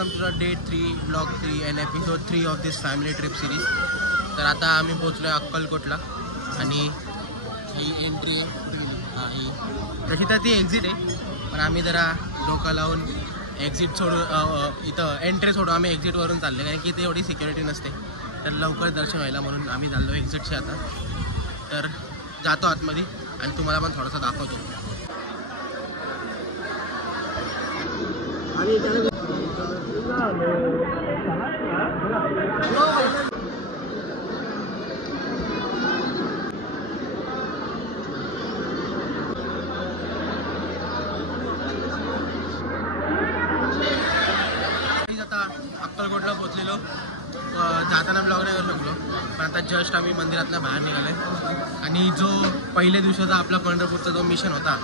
Welcome to the day 3 blog 3 and episode 3 of this family trip series. तर आता आम्ही पोचलो आहे अक्कलकोटला आणि ही एंट्री आहे. ही तशी तर ती एक्झिट आहे, पण आम्ही जरा डोका लावून एक्झिट सोडून इथं एंट्री सोडून आम्ही एक्झिटवरून चालले, कारण की इथे एवढी सिक्युरिटी नसते. तर लवकर दर्शन व्हायला म्हणून आम्ही चाललो एक्झिटशी आता. तर जातो आतमध्ये आणि तुम्हाला पण थोडासा दाखवतो. आता अक्कलकोटला पोचलेलो. जाताना ब्लॉग नाही करू शकलो, पण आता जस्ट आम्ही मंदिरातनं बाहेर निघाले. आणि जो पहिल्या दिवसाचा आपला पंढरपूरचा जो मिशन होता,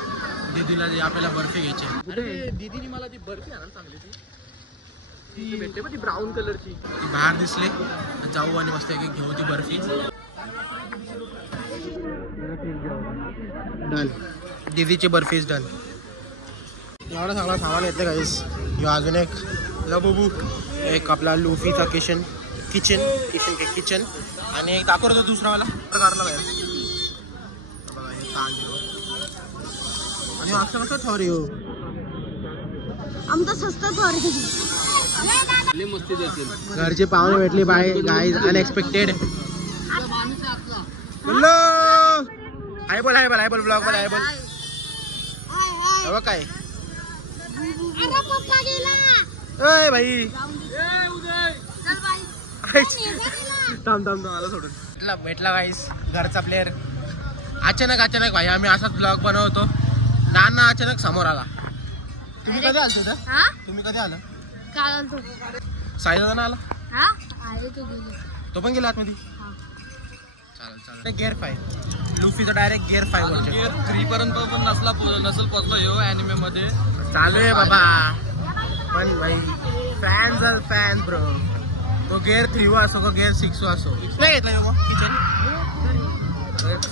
दीदीला जे आपल्याला बर्फी घ्यायची. अरे दीदीने मला ती बर्फी आणायला सांगितली. ती भेटते पण ती ब्राऊन कलरची. ती बाहेर दिसले, जाऊ आणि मस्त एक घेऊ ती बर्फी. डन, दीदीची बर्फी इज डन. एवढा सगळा सामान येते काहीच. ह्यो अजून एक लबुबू, एक आपला लुफीचा किचन आणि एक दाखवतो दुसरावाला प्रकारला बाहेर. बघा हे तांदूळ आणि असं कसं थोरी हो आमचं स्वस्त थोरी. घरचे पाहुणे भेटली बाय गाईज अनएक्सपेक्टेड. हाय बोल ब्लॉग मध्ये हाय बोल. बघ काय अय भाई थांब आला सोडून. भेटला गाईस घरचा प्लेअर. अचानक भाई आम्ही असाच ब्लॉग बनवतो. नाना अचानक समोर आला. तुम्ही कधी आलं? काय आलतो? साईदाना आला. तो पण गेला आतमध्ये. चालेल गिअर 5 लुफीचा डायरेक्ट गिअर 5 वर. गिअर 3 पर्यंत पण नसल पोचलो ह्यो अॅनिमे मध्ये. चालू आहे बाबा, पण भाई फॅन ब्रो. तो गिअर 3 असो का गिअर 6 असो. नाही घेतला मग किचन.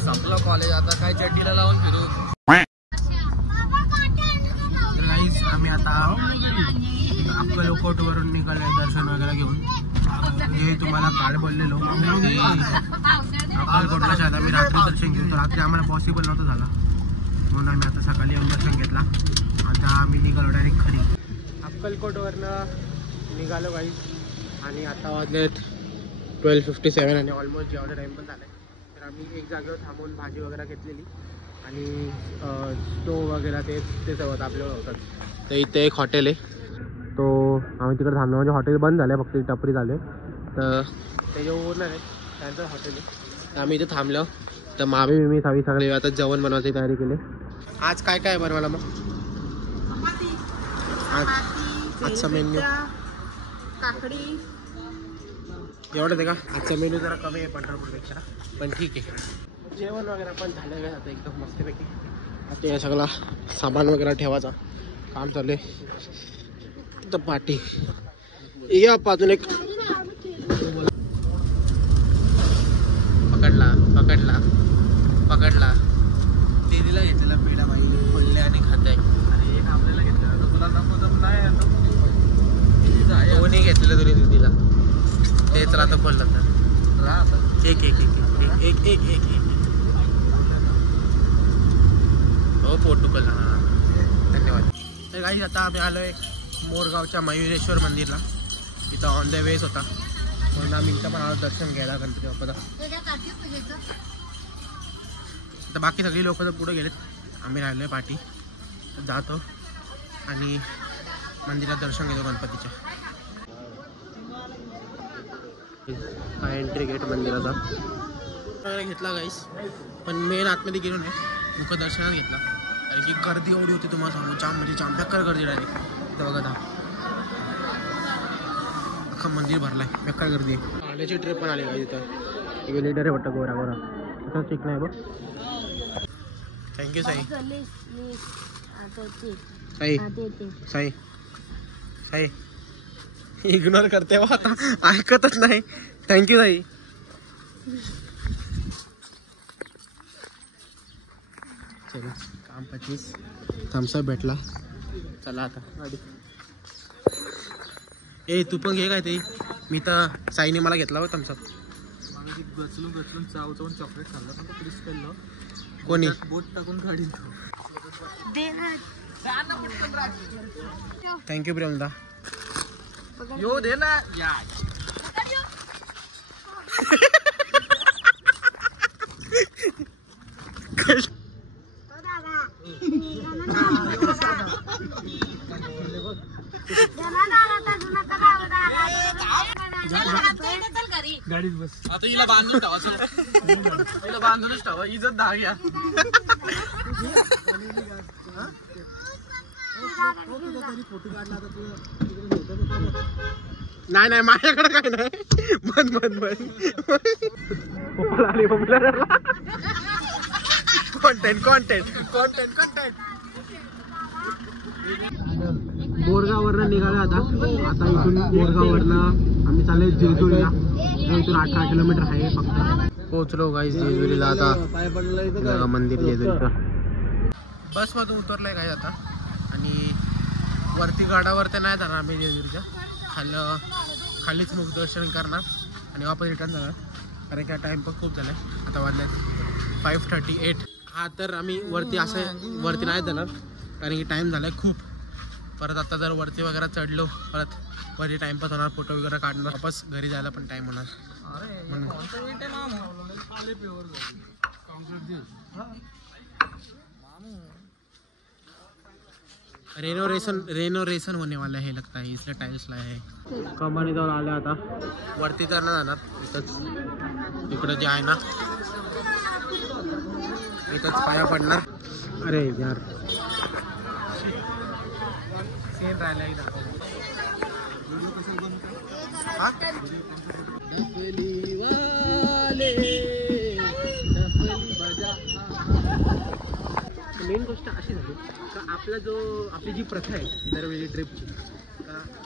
संपलं कॉलेज, आता काय चड्डीला लावून फिरू. तर गाईज आम्ही आता अक्कलकोटवरून निघालोय दर्शन वगैरे घेऊन. जे तुम्हाला काल बोललेलो अक्कलकोटला शायद आम्ही रात्री दर्शन घेऊ, तर रात्री आम्हाला पॉसिबल नव्हतं झाला, म्हणून आम्ही आता सकाळी येऊन दर्शन घेतला. आता आम्ही निघालो डायरेक्ट खरी. अक्कलकोटवरनं निघालो गाईज आणि आता वाजलेत 12:57 आणि ऑलमोस्ट जेवढा टाईम पण झाला आहे. तर आम्ही एक जागेवर थांबून भाजी वगैरे घेतलेली आणि स्टोव वगैरे ते सगळं आपल्यावर होतात. तर इथे एक हॉटेल आहे, तो आम्ही तिकडे थांबलो. म्हणजे हॉटेल बंद झालं आहे, फक्त टपरी झाले. तर ते जे ओनर आहे त्यांचं हॉटेल आहे. आम्ही इथे थांबलो. तर मामी मी सगळे आता जेवण बनवायची तयारी केली. आज काय काय बनवायला मग? आजचा मेन्यू काकडी एवढंच आहे का? आजचा मेन्यू जरा कमी आहे पंढरपूरपेक्षा, पण ठीक आहे. जेवण वगैरे पण झालं का आता एकदम मस्तपैकी. आता या सगळा सामान वगैरे ठेवायचा काम चालू आहे. तर पाठी या अजून एक पकडला दीदीला घेतलेला पेढा बाई बोलले आणि खाते. आणि एक आपल्याला घेतलं तुला नको तर नाही दोन्ही घेतलेलं तरी दीदीला. ते चला आता बोललं तर एक हो पोर्टुगल. धन्यवाद. तर काही आता आम्ही आलो आहे मोरगावच्या मयुरेश्वर मंदिरला. तिथं ऑन द वेज होता, म्हणून आम्ही इथं पण आलो दर्शन घ्यायला गणपती बाप्पाचं. तर बाकी सगळी लोक तर पुढे गेलेत, आम्ही राहिलो आहे पाठी. जातो आणि मंदिरात दर्शन घेतो गणपतीच्या. हा एंट्री गेट मंदिराचा वगैरे घेतला गाईस, पण मेन आतमध्ये गेलो नाही, मुख दर्शनात घेतला. कारण की गर्दी एवढी होती तुम्हाला सांगू, जाम म्हणजे जाम बेकार गर्दी डायरेक्ट. इथं बघा अख्खा मंदिर भरलाय, बेकार गर्दी आहे. पाण्याची ट्रिप पण आली गाईस इथं. एक लीडर आहे वाटतं गोरा असं ठीक नाही बघ. थँक्यू साई. साई इग्नोर करते हो आता, ऐकतच नाही. थँक्यू साई. चला काम 25 थम्सअप भेटला. चला आता गाडी ए तू पण घे काय ते. मी तर साईने मला घेतला होता थम्सअप. गचलून गचलून चावून चॉकलेट खाल्लं पण क्रिस केलं. कोणी बोट टाकून काढील. थँक्यू प्रेमदा. यो दे ना या. गाडीत बस. आता हिला बांधून ठेवा. हिला बांधूनच ठेवा. इज्जत धाग या. नाही नाही माझ्याकडे काय नाही. बंद बंद बंद. पप्पाला आली पप्पाला. Content content content content. बोरगाववरनं निघालो आता इथून बोरगाववरनं आम्ही चाललोय जेजुरीला. जो इथून 18 किलोमीटर आहे फक्त. पोहोचलो गाईस जेजुरीला. आता मंदिर जेजुरीचं. बसमधून उतरलंय काय आता आणि वरती गडावरती नाही जाणार आम्ही जेजुरीच्या. खालीच मुखदर्शन करणार आणि वापस रिटर्न जाणार. कारण का टाइम पण खूप झालाय. आता वाजले 5:38. हा तर आम्ही वरती वरती नाही जाणार कारण की टाइम झालाय खूप. परत आता जर वरती वगैरे चढलो परत वरती टाइमपास होणार. फोटो वगैरे काढणार. वापस घरी जायला पण टाइम होणार म्हणून. रेनोवेशन होने वाला है लगता है इसलिए टाइल्स लाया है. कंपनी जाऊन आल्या आता. वरती तर नाही जाणार. इथंच इकडं जे आहे ना इथंच पाया पडणार. अरे यार सेन राहिला इथं. मेन गोष्ट अशी झाली का आपली जी प्रथा आहे दरवेळी ट्रिपची.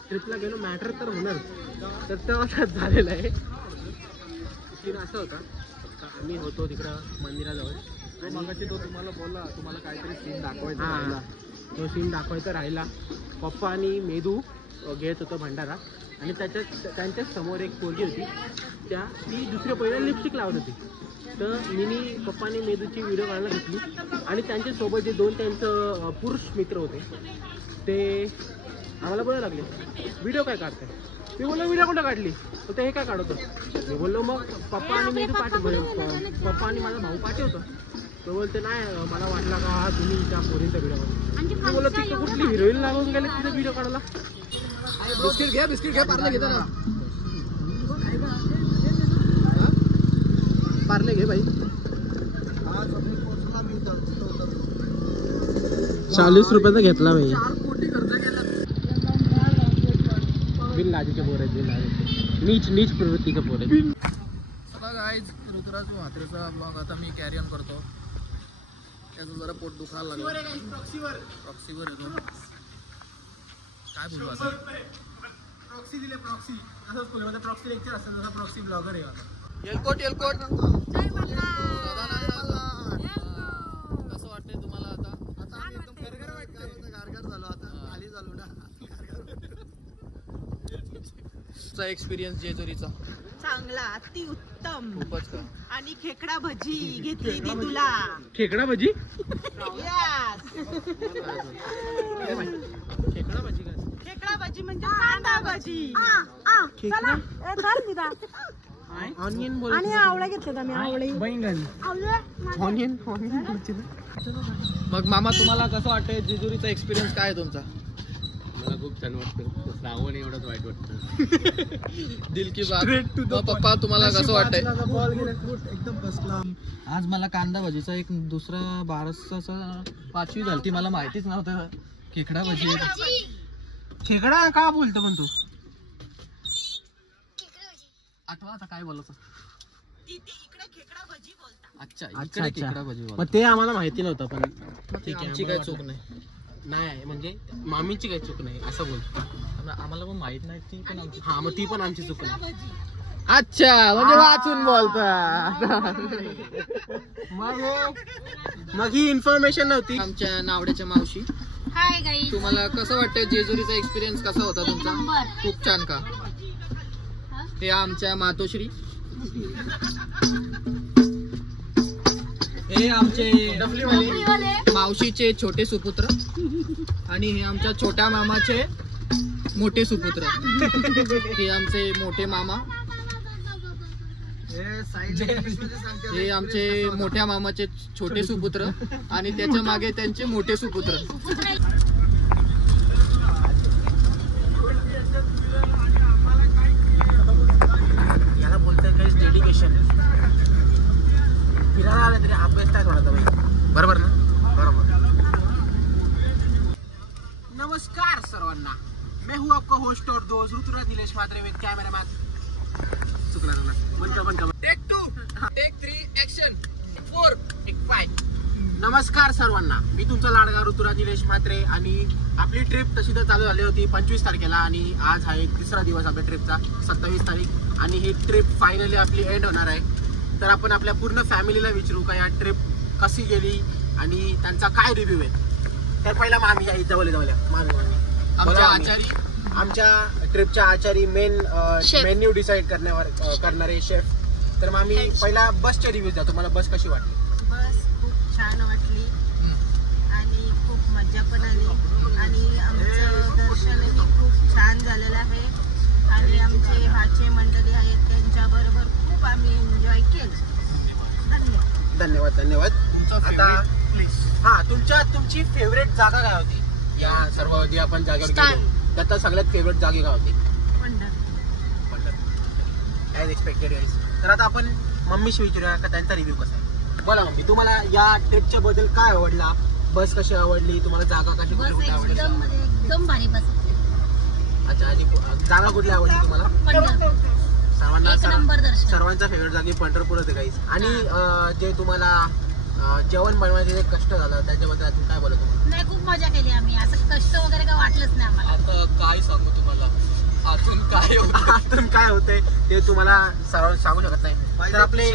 ट्रिपला गेलो मॅटर तर होणार. तर तेव्हा झालेलं आहे. सीन असा होता का आम्ही होतो तिकडं मंदिराजवळ. मगाशी तो तुम्हाला बोलला तुम्हाला काहीतरी सीन दाखवायचा. हां तो सीन दाखवायचा राहिला. पप्पा आणि मेदू घेत होतं भंडारा आणि त्यांच्या समोर एक पोरगी होती. ती दुसऱ्या पहिल्या लिपस्टिक लावत होती. तर पप्पाने मेदूची व्हिडिओ काढायला घेतली आणि त्यांच्यासोबत जे दोन त्यांचं पुरुष मित्र होते ते आम्हाला बोलायला लागले व्हिडिओ काय काढताय. मी बोललो व्हिडिओ कुठं काढली. तर ते हे काय काढवतं. मी बोललो मग पप्पा आणि मेदू पप्पा आणि माझा भाऊ पाठवतो. तो बोलते नाही मला वाटला का तुम्ही त्या पोरींचा व्हिडिओ काढला. बोललो तिथं कुठली हिरोईन लागून गेले तिथे व्हिडिओ काढायला. बिस्किट घ्या पार्ले घेता ना. पार्ले घे भाई. 40 रुपयाचा घेतला मी. 4 कोटी खर्च केला. बिन लाजीचे पोर आहेत. नीच प्रवृत्तीचे पोर आहेत. चला गाईज ऋतुराज म्हात्रेचा ब्लॉग आता मी कॅरी ऑन करतो. त्याचं जरा पोट दुखायला लागलं. प्रॉक्सीवर येतो. काय बोलू आता. प्रॉक्सी दिले प्रॉक्सी असं स्कूलमध्ये प्रॉक्सी लेक्चर असतं तसं प्रॉक्सी ब्लॉगर आहे. येलकोट कसं वाटतंय तुम्हाला आता. आम्ही एकदम गारगार झालो. आता खाली झालो ना. एक्सपिरियन्स जेजुरीचा चांगला अतिउत्तम. खूपच का. आणि खेकडा भजी घेतली ती तुला. खेकडा भजी. Yes. खेकडा भजी काय. खेकडा भजी म्हणजे कांदा भजी. खेकडा ऑनियन बोल. आणि आवळा घेतले आम्ही. आवळे बैंगन ऑनियन मग मामा तुम्हाला कसं वाटतंय जेजुरीचा एक्सपिरियन्स काय आहे तुमचा. मला खूप छान वाटतं. श्रावण एवढंच वाईट वाटतं. दिल की बात. मग पप्पा तुम्हाला कसं वाटतंय. एकदम बसला. आज मला कांदा भजीचा एक दुसरा बारसाचा 5वी झाली ती मला माहितीच नव्हतं. खेकडा भजी खेकडा का बोलतो पण तू. आठवा आता काय बोलतो. इकडे खेकडा भजी बोलतात. अच्छा इकडे खेकडा भजी मग ते आम्हाला माहिती नव्हतं पण ठीक आहे. आमची काही चूक नाही. नाही म्हणजे मामीची काही चूक नाही असं बोलतो. आम्हाला पण माहित नाही ती पण आमची. हा मग ती पण आमची चूक नाही. अच्छा म्हणजे वाचून बोलता. मग ही इन्फॉर्मेशन नव्हती. आमच्या नावड्याच्या मावशी हाय गाईज. तुम्हाला कसं वाटतं जेजुरीचा एक्सपिरियन्स कसा होता तुमचा? खूप छान का? हे आमच्या मातोश्री, हे आमचे मावशीचे छोटे सुपुत्र आणि हे आमच्या छोट्या मामाचे मोठे सुपुत्र. हे आमचे मोठे मामा, हे आमचे मोठ्या मामाचे छोटे सुपुत्र आणि त्याच्या मागे त्यांचे मोठे सुपुत्र. याला बोलतोय काही डेडिकेशन. फिरायला आलं तरी अभ्यास काय थोडा बाई, बरोबर ना? बरोबर. नमस्कार सर्वांना, मैं हूँ आपका होस्ट और दोस्त ऋतुराज नीलेश म्हात्रे विथ कॅमेरामॅन. चुकला तुला. Take 2, take 3, action 4, take 5. नमस्कार सर्वांना, मी तुमचा लाडका ऋतुराज नीलेश म्हात्रे. आणि आपली ट्रिप तशी तर चालू झाली होती 25 तारखेला आणि आज हा एक तिसरा दिवस आपल्या ट्रिपचा, 27 तारीख. आणि ही ट्रिप फायनली आपली एंड होणार आहे. तर आपण आपल्या पूर्ण फॅमिलीला विचारू का या ट्रिप कशी गेली आणि त्यांचा काय रिव्ह्यू आहे. तर पहिला मामी या जवळ आमच्या आचारी, आमच्या ट्रिपच्या आचारी, मेन्यू डिसाईड करणारे शेफ. तर मामी पहिला बसचे रिव्ह्यू द्या. तुम्हाला बस कशी वाटली? बस खूप छान वाटली आणि खूप मजा पण आली आणि आमचं दर्शनही खूप छान झालेलं आहे आणि आमचे भाचे मंडळी आहेत त्यांच्याबरोबर खूप आम्ही एन्जॉय केलं. धन्यवाद. धन्यवाद. आता तुमची फेवरेट जागा काय होती या सर्व जे आपण जागेवर गेलो त्यात सगळ्यात फेवरेट जागे काय होती? As expected guys. तर आता आपण मम्मीशी विचारूया का त्यांचा रिव्ह्यू कसा आहे. बोला मम्मी, तुम्हाला या ट्रिपच्या बद्दल काय आवडला? बस कशी आवडली तुम्हाला? जागा कशी कुठे आवडली? एकदम भारी बस. अच्छा, आणि जागा कुठली आवडली तुम्हाला? सर्वांचा फेवरेट जागी पंढरपूरच आहे गाईज. आणि जे तुम्हाला जेवण बनवायचे जे कष्ट झालं त्याच्याबद्दल तुम्ही काय बोलत तुम्हाला? नाही, खूप मजा केली आम्ही. असं कष्ट वगैरे काय वाटलंच नाही आम्हाला. आता काय सांगू तुम्हाला, आतून काय होतंय ते तुम्हाला सांगू शकत नाही. तर आपले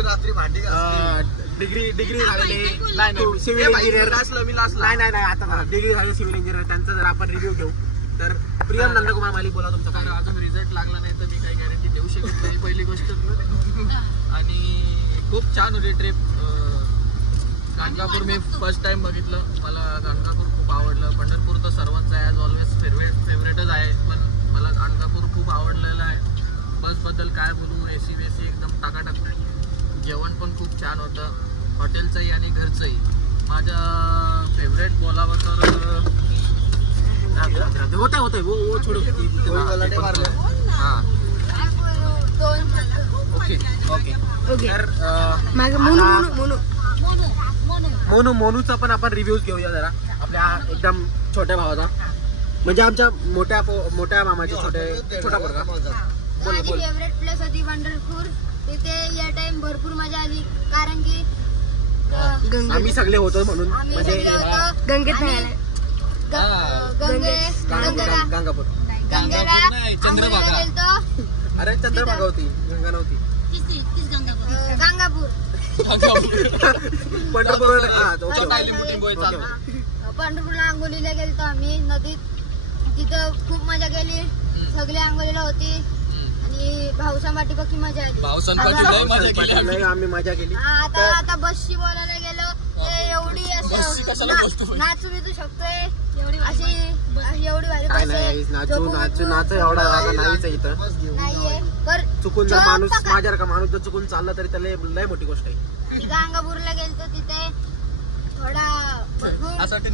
डिग्री झालेले सिव्हिल इंजिनियर, नाही आता डिग्री झाले सिव्हिल इंजिनियर, त्यांचा जर आपण रिव्ह्यू घेऊ तर प्रियम नंदकुमार मालिक, बोला तुमचं काय? अजून रिझल्ट लागला नाही तर मी काही गॅरंटी देऊ शकत नाही, पहिली गोष्ट. आणि खूप छान होती ट्रिप. गाणगापूर मी फर्स्ट टाइम बघितलं, मला गाणगापूर खूप आवडलं. पंढरपूर तर सर्वांचं ॲज ऑलवेज फेवरेटच आहे, पण मला गाणगापूर खूप आवडलेलं आहे. बसबद्दल काय बोलू, AC वेसी एकदम टाकाटाक. जेवण पण खूप छान होतं, हॉटेलचंही आणि घरचंही. माझं फेवरेट बोलावं तर होतंय वो छोडो. हां, ओके. तर मोनूचा पण आपण रिव्ह्यूज घेऊया जरा, आपल्या एकदम छोट्या भावाचा, म्हणजे आमच्या मोठ्या मामाचे छोटा पोरगा. माझी फेवरेट प्लेस होती पंढरपूर. तिथे या टाइम भरपूर मजा आली कारण की आम्ही सगळे होतो म्हणून, म्हणजे गंगापूर, चंद्रभागा. अरे चंद्रभागा होती, गंगा नव्हती. गंगापूर पंढरपूरला आंघोळीला गेलतो आम्ही नदीत. तिथं खूप मजा केली, सगळे आंघोळीला होती आणि भाऊसांपाठी बघी मजा आली. आम्ही मजा केली. आता बसची बोलायला गेलो एवढी असं नाचू बिचू शकतोय, एवढी भारी नाच एवढा नाहीच इथं. नाहीये. चुकून जर माणूस जर चुकून चालला तरी त्याला लय मोठी गोष्ट आहे. गांगापूरला गेलतो, तिथे थोडा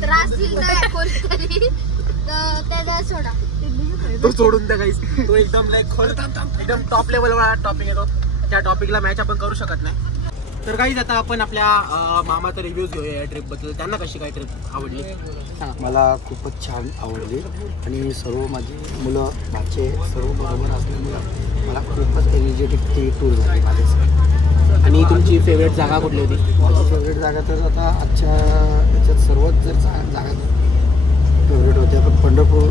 त्रास दिला कोणतरी तर त्याला सोडा, तो सोडून द्या गाईस. तो एकदम एकदम टॉप लेवलवर टॉपिक येतो, त्या टॉपिकला मॅच आपण करू शकत नाही. तर गाईज आता आपण आपल्या मामाचा रिव्ह्यूज घेऊया या ट्रिप बद्दल. त्यांना कशी काय ट्रिप आवडली? मला खूपच छान आवडली आणि सर्व माझी मुलं भाचे सर्व बरोबर असल्यामुळं मला खूपच एनर्जेटिक ती टूर झाली माझ्यासाठी. आणि तुमची फेवरेट जागा कुठली होती? माझी फेवरेट जागा तर आता आजच्या याच्यात सर्वच जर जागा फेवरेट होत्या, पण पंढरपूर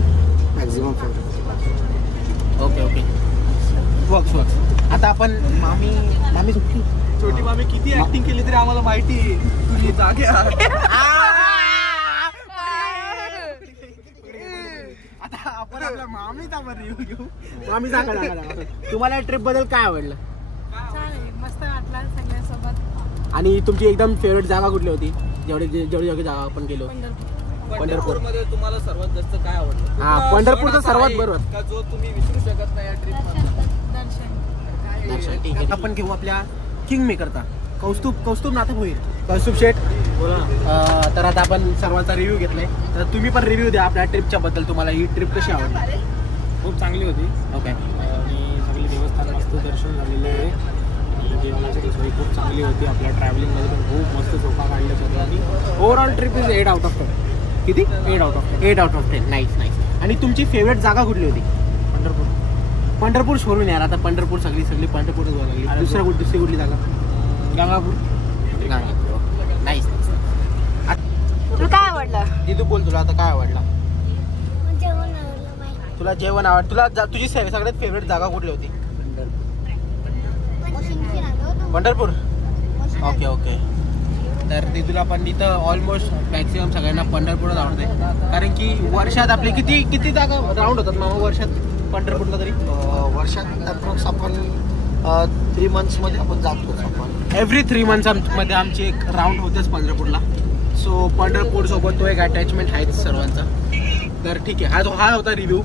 मॅक्झिमम फेवरेट होती. ओके. आता आपण मामी सुट्टी छोटी मामी किती ऍक्टिंग केली तरी आम्हाला माहिती तुझी जागे. आपण आपल्या मामीचा पण रिव्ह्यू घेऊ. मामी सांगा तुम्हाला ट्रिप बद्दल काय आवडलं? मस्त वाटला सगळ्यांसोबत. आणि तुमची एकदम फेवरेट जागा कुठली होती जेवढी जागा आपण गेलो? पंढरपूर मध्ये तुम्हाला सर्वात जास्त काय आवडलं? हा, पंढरपूरचं सर्वात बरोबर. का जो तुम्ही विसरू शकत नाही या ट्रिप दर्शन. ठीक आहे, आपण घेऊ आपल्या किंग मेकरचा कौस्तुभ नाथ भोईर. कौस्तुभ शेठ तर आता आपण सर्वांचा रिव्ह्यू घेतलाय, तर तुम्ही पण रिव्ह्यू द्या आपल्या ट्रिपच्या बद्दल. तुम्हाला ही ट्रिप कशी आवडली? खूप चांगली होती. ओके. आणि सगळे देवस्थान मस्त दर्शन झालेले आहे. आणि जेवणाची सोय खूप चांगली होती. आपल्या ट्रॅव्हलिंगमध्ये पण खूप मस्त झोपा काढल्या होत्या. आणि overall trip is 8 out of 10. किती? 8 out of 10. 8 out of 10. Nice. आणि तुमची फेवरेट जागा कुठली होती? पंढरपूर सोडून यार, आता पंढरपूर सगळी पंढरपूरच व्हायला लागली. दुसरी कुठली जागा? गंगापूर. नाईस. तुला काय आवडलं? दिदू बोल, तुला आता काय आवडला? तुला जेवण आवड. तुझी सगळ्यात फेवरेट जागा कुठली होती? पंढरपूर. ओके. तर दिदूला पण इथं ऑलमोस्ट मॅक्सिमम सगळ्यांना पंढरपूरच आवडते, कारण की वर्षात आपली किती जागा राऊंड होतात मामा वर्षात पंढरपूरला तरी? वर्षात अप्रॉक्स आपण 3 months मध्ये आपण जातोच. आपण एव्हरी 3 months मध्ये आमची एक राऊंड होतेच पंढरपूरला. सो पंढरपूर सोबत तो एक अटॅचमेंट आहे सर्वांचा. तर ठीक आहे, हा होता रिव्ह्यू.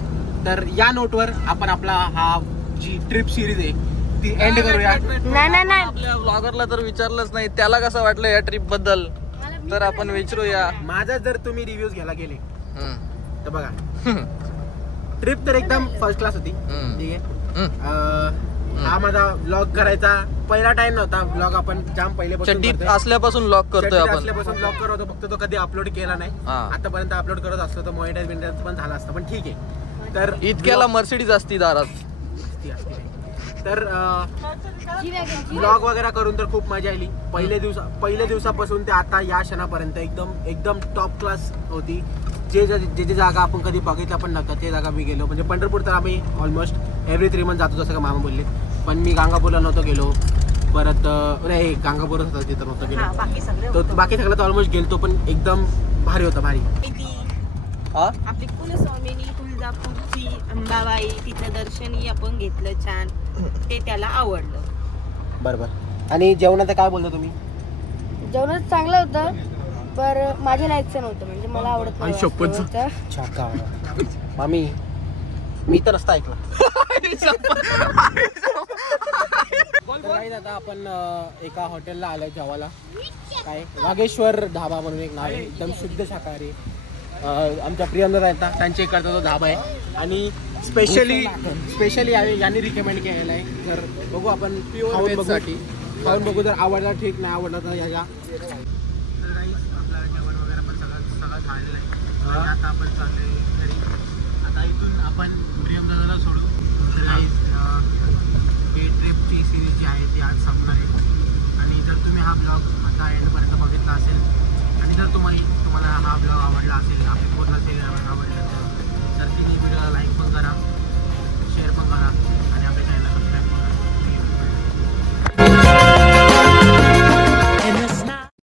तर या नोटवर आपण आपला हा जी ट्रिप सिरीज आहे ती एंड करूया. नाही. आपल्या ब्लॉगरला तर विचारलंच नाही त्याला कसं वाटलं या ट्रिप बद्दल, तर आपण विचारूया. माझा जर तुम्ही रिव्ह्यूज घ्यायला गेले तर बघा, ट्रिप तर एकदम फर्स्ट क्लास होती. ठीक आहे. हा माझा ब्लॉग करायचा पहिला टाइम नव्हता. ब्लॉग आपण जाम पहिल्यापासून चड्डीत असल्यापासून ब्लॉग करतोय आपण. असल्यापासून ब्लॉग करत होतो, फक्त तो कधी अपलोड केला नाही. आतापर्यंत अपलोड करत असतो तर मॉनिटाईज पण झाला असतं, पण ठीक आहे. तर इतक्याला मर्सिडीज असती दारात. तर ब्लॉग वगैरे करून तर खूप मजा आली. पहिल्या दिवसापासून ते आता या क्षणापर्यंत एकदम टॉप क्लास होती. जे जागा आपण कधी बघितलं पण नव्हतं ते जागा मी गेलो. म्हणजे पंढरपूर तर आम्ही ऑलमोस्ट एव्हरी 3 months जातो, जसं का मामा बोलले. पण मी गांगापूरला नव्हतो गेलो. परत गांगापूरच होता, तिथं नव्हतं गेलो. तर बाकी सगळं तर ऑलमोस्ट गेलतो, पण एकदम भारी होता. आपली कुलस्वामिनी तुळजापूरची अंबाबाई, तिचं दर्शनही आपण घेतलं छान. ते त्याला आवडलं. बरोबर. आणि जेवणाचं काय बोलतो तुम्ही? जेवण चांगलं होतं, पर माझ्या लायकचं नव्हतं. म्हणजे मला आवडत नाही. मामी मी तर नसतं ऐकलं. आता आपण एका हॉटेलला आलोय जेवायला. काय वागेश्वर ढाबा म्हणून एक नाव आहे, एकदम शुद्ध शाकाहारी. आमच्या प्रियंका आहेत ना, त्यांच्या इकडचा तो ढाबा आहे. आणि स्पेशली यांनी रिकमेंड केलेला आहे. तर बघू आपण खाऊन बघू, जर आवडला ठीक, नाही आवडला तर याच्या. तर काही आपलं जेवण वगैरे पण सगळं झालेलं आहे. आता आपण चाललोय घरी. आता इथून आपण प्रियंकाला सोडू. ही ट्रिपची सिरीज जी आहे ती आज संपणार आहे. आणि जर तुम्ही हा ब्लॉग आता एंडपर्यंत बघितला असेल आणि जर तुम्हाला हा ब्लॉग आवडला असेल, आपली पूर्ण सिरीज आवडला असेल, तर तुम्ही व्हिडिओला लाईक पण करा, शेअर पण करा.